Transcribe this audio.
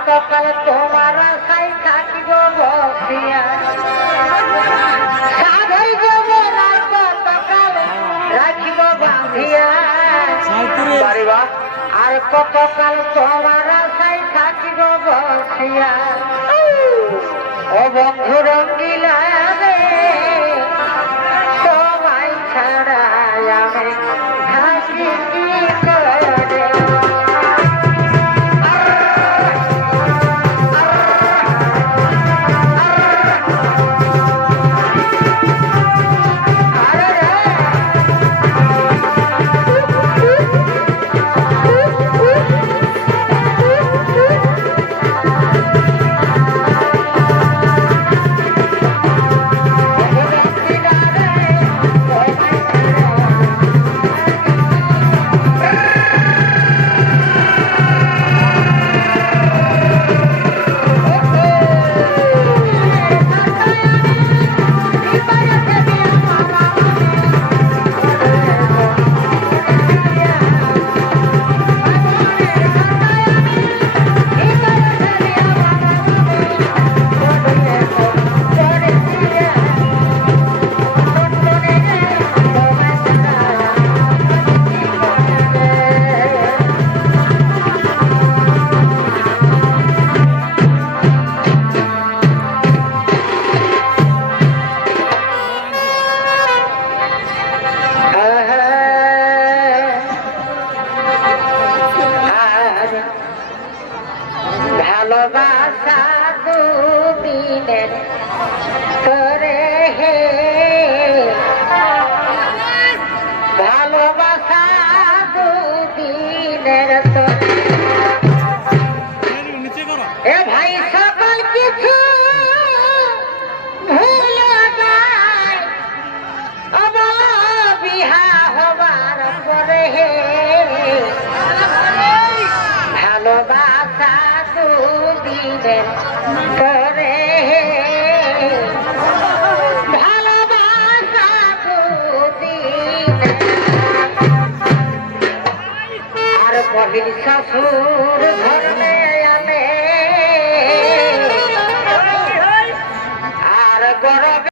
কতকাল তোমার আশাই থাকিব বসিয়া। সাধই যাব না কতকাল রাখিব বাঁধিয়া। আর কতকাল তোমার আশাই থাকিব বসিয়া। ও বন্ধু রঙ্গিলা রে তোমায় ছাড়া আমি ভালোবাসা দুদিনের করে হে। ভালোবাসা দুদিনের তোরে ভাই, সকল কিছু ভুলে বিহা হবার পরে ভালোবাসা দুদিনের করে আর কহিল শ্বশুর ধর্মে